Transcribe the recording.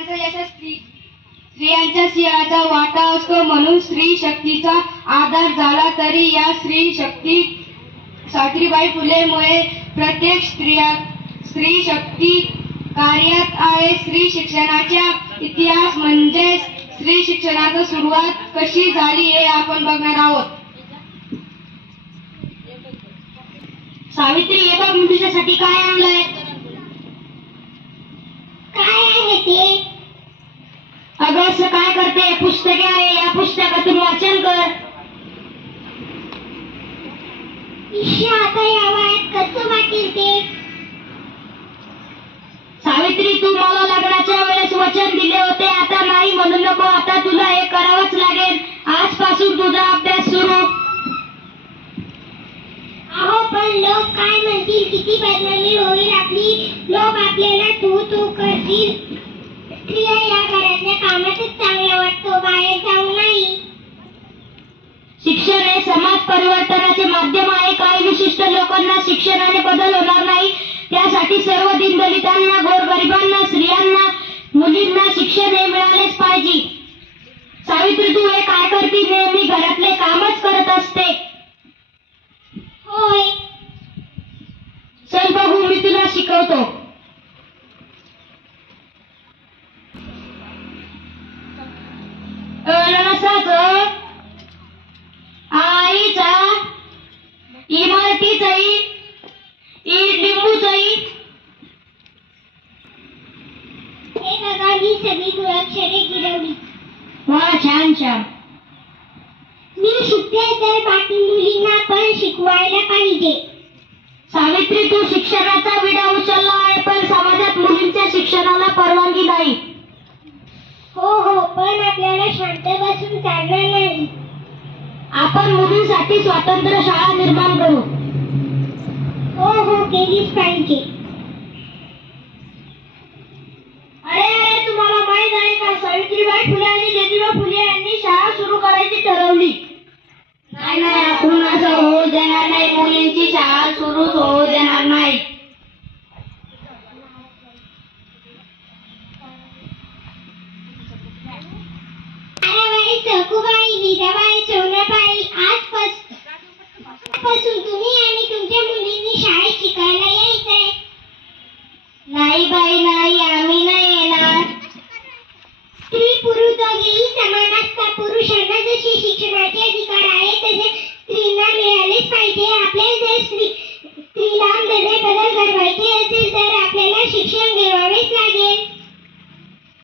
स्त्रियांच्या सिंहाचा वाटा असतो, म्हणून स्त्री शक्तीचा आधार झाला तरी या स्त्री शक्ती सावित्रीबाई फुलेमुळे प्रत्येक स्त्री शक्ती कार्यात आहे. स्त्री शिक्षणाचा इतिहास म्हणजे स्त्री शिक्षणाची सुरुवात कशी झाली हे आपण बघणार आहोत. सावित्री, हे बघ मी तुझ्यासाठी काय आणलंय. काय आहे ते? अगं असं काय करते, पुस्तके आहे, या पुस्तकातून वाचन कर. आता या वयात कसं वाटेल ते? सावित्री, तू मला लग्नाच्या वेळेस वचन दिले होते, आता नाही म्हणू नको. आता तुला हे करावंच लागेल. आजपासून तुझा अभ्यास सुरू. अहो पण लोक काय म्हणतील, किती बदनामी होईल आपली. लोक आपल्याला तू करतील. स्त्रिया या घरातल्या कामातच चांगल्या वाटतो, बाहेर जाऊ नाही. शिक्षण हे समाज परिवर्तनाचे माध्यम आहे. काही विशिष्ट लोकांना शिक्षणाने बदल होणार नाही. त्यासाठी सर्व दीनदलितांना, गोरगरिबांना, स्त्रियांना, मुलींना शिक्षण हे मिळालेच पाहिजे. सावित्री, तू हे काय करते? नेहमी घरातले कामच करत असते. होय. चल बघू, मी तुला शिकवतो. अननसाचं, आईचा, इमारतीचा लिंबूचा. हे बघा, मी सगळी मुळाक्षरे गिरवली. वा, छान छान. मी शिकते तर बाकी मुलींना पण शिकवायला पाहिजे. सावित्री, तू शिक्षणाचा विडा उचलला आहे, पण समाजात मुलींच्या शिक्षणाला परवानगी नाही. हो, पण आपल्याला शांत बसून चालणार नाही. आपण मुलींसाठी स्वतंत्र शाळा निर्माण करू. हो, केलीच पाहिजे. अरे, तुम्हाला माहित आहे का, सावित्रीबाई फुले आणि ज्योतिबा फुले यांनी शाळा सुरू करायची ठरवली. नाही, आपण असं होऊ देणार नाही. मुलींची शाळा सुरूच होऊ देणार नाही. ताराबाई, चकूबाई, विजाबाई, सोनाबाई, आजपासून तुम्ही आणि तुमच्या मुलींनी शाळेत शिकायला यायचंय. नाही बाई, नाही, आम्ही नाही येणार. स्त्री पुरुष दोघेही समान असतात. पुरुषांना जसे शिक्षणाचे अधिकार आहे तसे स्त्रीला मिळालेच पाहिजे. आपल्याला जर स्त्रीला बदल घडवायचे असेल तर आपल्याला शिक्षण घेवावेच लागेल.